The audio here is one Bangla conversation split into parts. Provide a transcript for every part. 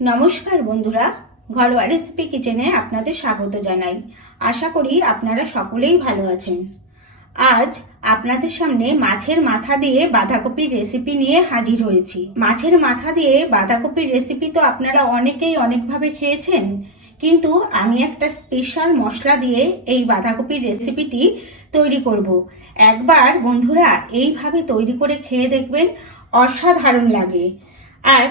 নমস্কার বন্ধুরা, ঘরোয়া রেসিপি কিচেনে আপনাদের স্বাগত জানাই। আশা করি আপনারা সকলেই ভালো আছেন। আজ আপনাদের সামনে মাছের মাথা দিয়ে বাঁধাকপির রেসিপি নিয়ে হাজির হয়েছি। মাছের মাথা দিয়ে বাঁধাকপির রেসিপি তো আপনারা অনেকেই অনেকভাবে খেয়েছেন, কিন্তু আমি একটা স্পেশাল মশলা দিয়ে এই বাঁধাকপির রেসিপিটি তৈরি করব। একবার বন্ধুরা, এইভাবে তৈরি করে খেয়ে দেখবেন, অসাধারণ লাগে। আর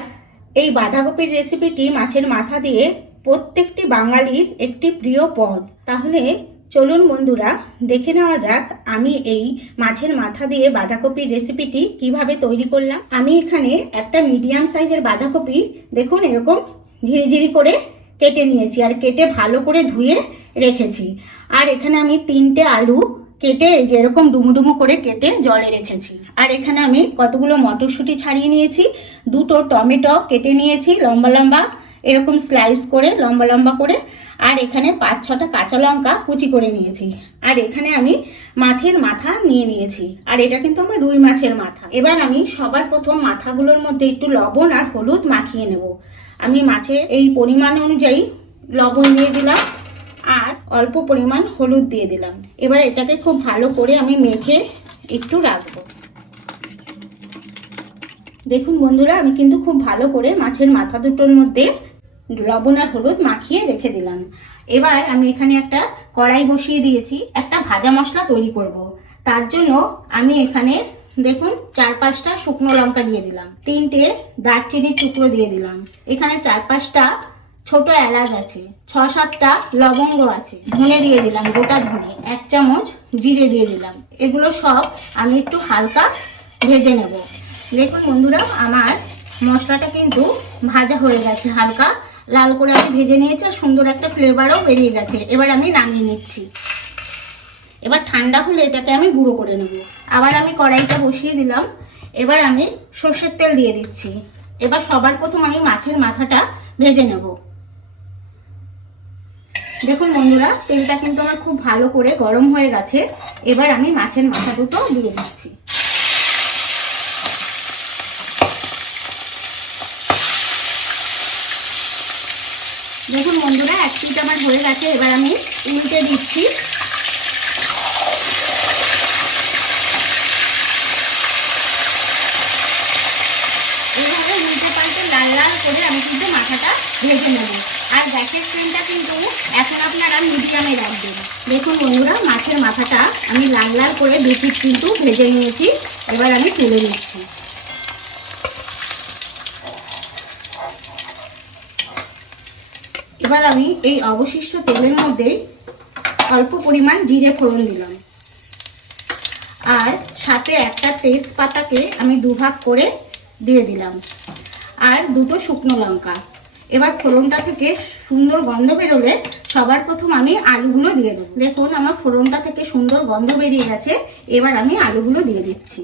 এই বাঁধাকপির রেসিপিটি মাছের মাথা দিয়ে প্রত্যেকটি বাঙালির একটি প্রিয় পদ। তাহলে চলুন বন্ধুরা, দেখে নেওয়া যাক আমি এই মাছের মাথা দিয়ে বাঁধাকপির রেসিপিটি কীভাবে তৈরি করলাম। আমি এখানে একটা মিডিয়াম সাইজের বাঁধাকপি, দেখুন এরকম ঝিরিঝিরি করে কেটে নিয়েছি আর কেটে ভালো করে ধুয়ে রেখেছি। আর এখানে আমি তিনটে আলু কেটে এই যে ডুমুডুমু করে কেটে জলে রেখেছি। আর এখানে আমি কতগুলো মটরশুঁটি ছাড়িয়ে নিয়েছি, দুটো টমেটো কেটে নিয়েছি লম্বা লম্বা, এরকম স্লাইস করে লম্বা লম্বা করে, আর এখানে পাঁচ ছটা কাঁচা লঙ্কা কুচি করে নিয়েছি। আর এখানে আমি মাছের মাথা নিয়ে নিয়েছি, আর এটা কিন্তু আমার রুই মাছের মাথা। এবার আমি সবার প্রথম মাথাগুলোর মধ্যে একটু লবণ আর হলুদ মাখিয়ে নেব। আমি মাছের এই পরিমাণ অনুযায়ী লবণ দিয়ে দিলাম। আর অল্প পরিমাণ হলুদ দিয়ে দিলাম। এবার এটাকে খুব ভালো করে আমি মেখে একটু রাখব। দেখুন বন্ধুরা, আমি কিন্তু খুব ভালো করে মাছের মাথা দুটোর মধ্যে লবণ আর হলুদ মাখিয়ে রেখে দিলাম। এবার আমি এখানে একটা কড়াই বসিয়ে দিয়েছি, একটা ভাজা মশলা তৈরি করব। তার জন্য আমি এখানে দেখুন চার পাঁচটা শুকনো লঙ্কা দিয়ে দিলাম, তিনটে দারচিনির টুকরো দিয়ে দিলাম। এখানে চার পাঁচটা ছোট এলাচ আছে ছ সাতটা লবঙ্গ আছে। ধনে দিয়ে দিলাম, গোটা ধনে। এক চামচ জিরে দিয়ে দিলাম। এগুলো সব আমি একটু হালকা ভেজে নেব। দেখুন বন্ধুরা, আমার মশলাটা কিন্তু ভাজা হয়ে গেছে হালকা। লাল করে আমি ভেজে নিয়েছি আর সুন্দর একটা ফ্লেভারও বেরিয়ে গেছে। এবার আমি নামিয়ে নিচ্ছি। এবার ঠান্ডা হলে এটাকে আমি গুঁড়ো করে নেব। আবার আমি কড়াইটা বসিয়ে দিলাম। এবার আমি সর্ষের তেল দিয়ে দিচ্ছি। এবার সবার প্রথম আমি মাছের মাথাটা ভেজে নেব। দেখুন বন্ধুরা, তেলটা কিন্তু আমার খুব ভালো করে গরম হয়ে গেছে। এবার আমি মাছের মাথা দুটো দিয়ে দিচ্ছি। দেখুন বন্ধুরা, এক পিঠ আমার হয়ে গেছে, এবার আমি উল্টে দিচ্ছি। এইভাবে উল্টে পাল্টে লাল লাল করে আমি কিন্তু মাথাটা ভেজে নেব। আর গ্যাসের ফ্লেমটা কিন্তু এখন আপনারা মিডিয়ামে রাখবেন। দেখুন বন্ধুরা, মাছের মাথাটা আমি লাল লাল করে দুপিট কিন্তু ভেজে নিয়েছি। এবার আমি তুলে নিচ্ছি। এবার আমি এই অবশিষ্ট তেলের মধ্যেই অল্প পরিমাণ জিরে ফোড়ন দিলাম। আর সাথে একটা তেজপাতাকে আমি দুভাগ করে দিয়ে দিলাম। আর দুটো শুকনো লঙ্কা। এবার ফোড়নটা থেকে সুন্দর গন্ধ বেরোলে সবার প্রথম আমি আলুগুলো দিয়ে দেবো। দেখুন, আমার ফোড়নটা থেকে সুন্দর গন্ধ বেরিয়ে গেছে। এবার আমি আলুগুলো দিয়ে দিচ্ছি।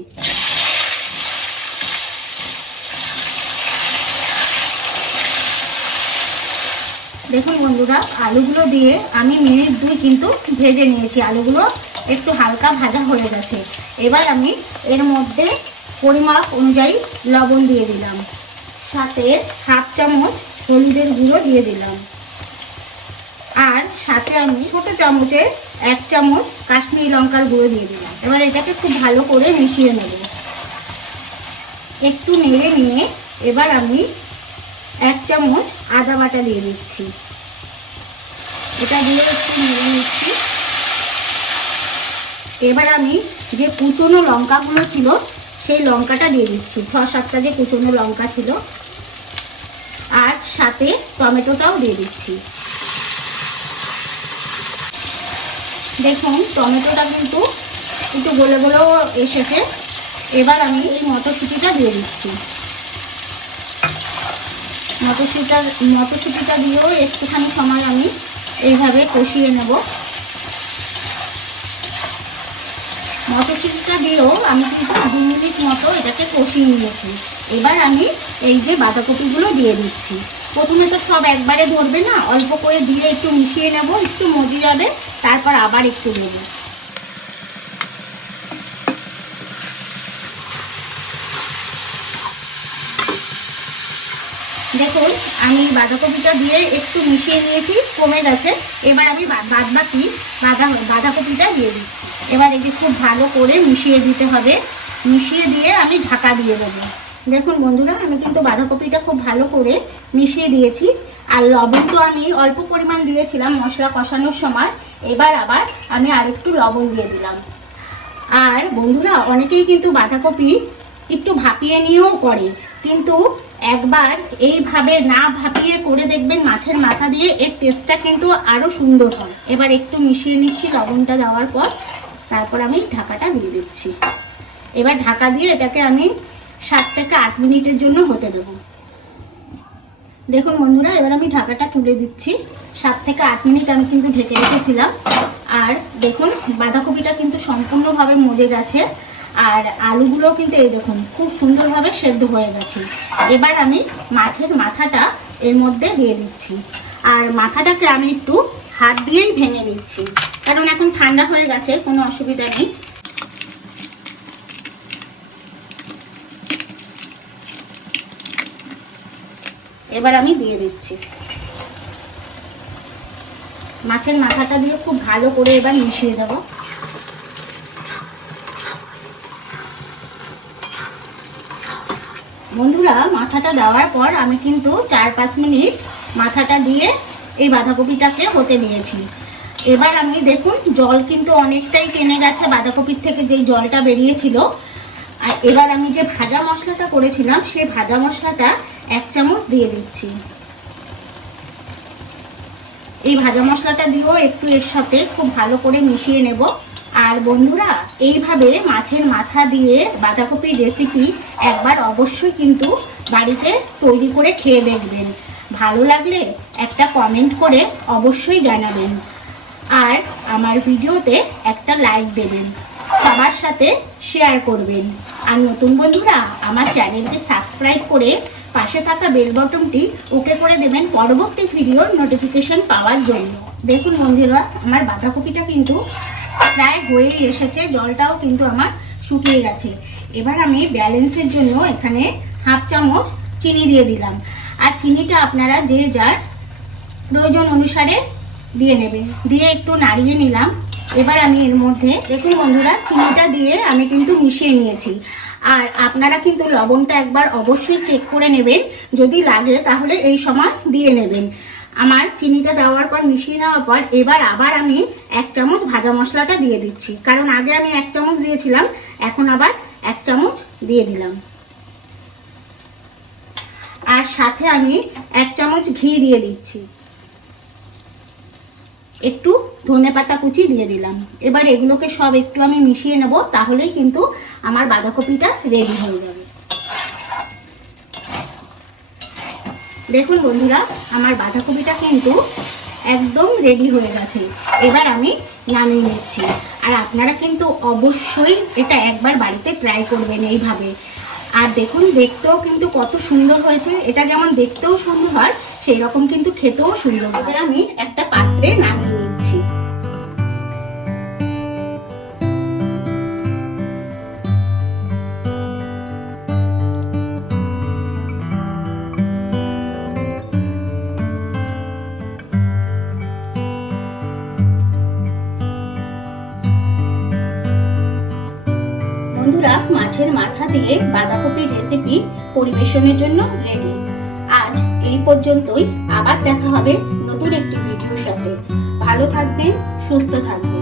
দেখুন বন্ধুরা, আলুগুলো দিয়ে আমি মিনিট দুই কিন্তু ভেজে নিয়েছি। আলুগুলো একটু হালকা ভাজা হয়ে গেছে। এবার আমি এর মধ্যে পরিমাপ অনুযায়ী লবণ দিয়ে দিলাম। সাথে হাফ চামচ হলুদের গুঁড়ো দিয়ে দিলাম। আর সাথে আমি ছোট চামচে এক চামচ কাশ্মীরি লঙ্কার গুঁড়ো দিয়ে দিলাম। এবার এটাকে খুব ভালো করে মিশিয়ে নেব। একটু নেড়ে নিয়ে এবার আমি এক চামচ আদা বাটা দিয়ে দিচ্ছি। এটা দিয়ে একটু নেড়ে নিচ্ছি। এবার আমি যে কুচনো লঙ্কাগুলো ছিল, সেই লঙ্কাটা দিয়ে দিচ্ছি। ছ সাতটা যে কুচনো লঙ্কা ছিল সাথে টমেটোটাও দিয়ে দিচ্ছি। দেখুন, টমেটোটা কিন্তু একটু গলে গলেও এসেছে। এবার আমি এই মটরশুঁটিটা দিয়ে দিচ্ছি। মটরশুঁটিটা মটরশুঁটিটা দিয়েও একটুখানি সময় আমি এইভাবে কষিয়ে নেব। মটরশুঁটিটা দিয়েও আমি কিন্তু দু মিনিট মতো এটাকে কষিয়ে নিয়েছি। এবার আমি এই যে বাঁধাকপিগুলো দিয়ে দিচ্ছি। প্রথমে তো সব একবারে ধরবে না, অল্প করে দিয়ে একটু মিশিয়ে নেব, একটু মজি যাবে, তারপর আবার একটু দেবো দেখুন, আমি বাঁধাকপিটা দিয়ে একটু মিশিয়ে নিয়েছি, কমে গেছে। এবার আমি বাদ বাকি বাঁধা বাঁধাকপিটা দিয়ে দিচ্ছি। এবার এটি খুব ভালো করে মিশিয়ে দিতে হবে। মিশিয়ে দিয়ে আমি ঢাকা দিয়ে দেবো। দেখুন বন্ধুরা, আমি কিন্তু বাঁধাকপিটা খুব ভালো করে মিশিয়ে দিয়েছি। আর লবণ তো আমি অল্প পরিমাণ দিয়েছিলাম মশলা কষানোর সময়। এবার আবার আমি আরেকটু লবণ দিয়ে দিলাম। আর বন্ধুরা, অনেকেই কিন্তু বাঁধাকপি একটু ভাপিয়ে নিয়েও করে। কিন্তু একবার এইভাবে না ভাপিয়ে করে দেখবেন মাছের মাথা দিয়ে এর টেস্টটা কিন্তু আরও সুন্দর হয়। এবার একটু মিশিয়ে নিচ্ছি লবণটা দেওয়ার পর। তারপর আমি ঢাকাটা দিয়ে দিচ্ছি। এবার ঢাকা দিয়ে এটাকে আমি সাত থেকে আট মিনিটের জন্য হতে দেবো। দেখুন বন্ধুরা, এবার আমি ঢাকাটা তুলে দিচ্ছি। সাত থেকে আট মিনিট আমি কিন্তু ঢেকে রেখেছিলাম। আর দেখুন, বাঁধাকপিটা কিন্তু সম্পূর্ণভাবে মজে গেছে। আর আলুগুলো কিন্তু এই দেখুন, খুব সুন্দরভাবে সেদ্ধ হয়ে গেছে। এবার আমি মাছের মাথাটা এর মধ্যে দিয়ে দিচ্ছি। আর মাথাটাকে আমি একটু হাত দিয়েই ভেঙে দিচ্ছি কারণ এখন ঠান্ডা হয়ে গেছে, কোনো অসুবিধা নেই। এবার আমি দিয়ে দিচ্ছি। মাছের মাথাটা দিয়ে খুব ভালো করে এবার মিশিয়ে দেবো। বন্ধুরা, মাথাটা দেওয়ার পর আমি কিন্তু চার পাঁচ মিনিট মাথাটা দিয়ে এই বাঁধাকপিটাকে হতে দিয়েছি। এবার আমি দেখুন, জল কিন্তু অনেকটাই টেনে গেছে বাঁধাকপির থেকে যেই জলটা বেরিয়েছিল। আর এবার আমি যে ভাজা মশলাটা করেছিলাম, সেই ভাজা মশলাটা এক চামচ দিয়ে দিচ্ছি। এই ভাজা মশলাটা দিয়েও একটু এর সাথে খুব ভালো করে মিশিয়ে নেব। আর বন্ধুরা, এইভাবে মাছের মাথা দিয়ে বাঁধাকপির রেসিপি একবার অবশ্যই কিন্তু বাড়িতে তৈরি করে খেয়ে দেখবেন। ভালো লাগলে একটা কমেন্ট করে অবশ্যই জানাবেন। আর আমার ভিডিওতে একটা লাইক দেবেন। সবার সাথে শেয়ার করবেন। আর নতুন বন্ধুরা, আমার চ্যানেলটি সাবস্ক্রাইব করে পাশে থাকা বেল বটনটি ওকে করে দেবেন পরবর্তী ভিডিওর নোটিফিকেশন পাওয়ার জন্য। দেখুন বন্ধুরা, আমার বাঁধাকপিটা কিন্তু প্রায় হয়েই এসেছে, জলটাও কিন্তু আমার শুকিয়ে গেছে। এবার আমি ব্যালেন্সের জন্য এখানে হাফ চামচ চিনি দিয়ে দিলাম। আর চিনিটা আপনারা যে যার প্রয়োজন অনুসারে দিয়ে নেবেন। দিয়ে একটু নাড়িয়ে নিলাম। এবার আমি এর মধ্যে, দেখুন বন্ধুরা, চিনিটা দিয়ে আমি কিন্তু মিশিয়ে নিয়েছি। আর আপনারা কিন্তু লবণটা একবার অবশ্যই চেক করে নেবেন। যদি লাগে, তাহলে এই সময় দিয়ে নেবেন। আমার চিনিটা দেওয়ার পর, মিশিয়ে নেওয়ার পর, এবার আবার আমি এক চামচ ভাজা মশলাটা দিয়ে দিচ্ছি। কারণ আগে আমি এক চামচ দিয়েছিলাম, এখন আবার এক চামচ দিয়ে দিলাম। আর সাথে আমি এক চামচ ঘি দিয়ে দিচ্ছি। একটু ধনে পাতা কুচি দিয়ে দিলাম। এবার এগুলোকে সব একটু আমি মিশিয়ে নেব, তাহলেই কিন্তু আমার বাঁধাকপিটা রেডি হয়ে যাবে। দেখুন বন্ধুরা, আমার বাঁধাকপিটা কিন্তু একদম রেডি হয়ে গেছে। এবার আমি নামিয়ে নিচ্ছি। আর আপনারা কিন্তু অবশ্যই এটা একবার বাড়িতে ট্রাই করবেন এইভাবে। আর দেখুন, দেখতেও কিন্তু কত সুন্দর হয়েছে। এটা যেমন দেখতেও সুন্দর হয় সেই রকম কিন্তু খেতেও সুন্দর এবার আমি একটা বন্ধুরা মাছের মাথা দিয়ে বাঁধাকপির রেসিপি পরিবেশনের জন্য রেডি আজ এই পর্যন্তই। আবার দেখা হবে নতুন একটি ভিডিওর সাথে। ভালো থাকবেন, সুস্থ থাকবেন।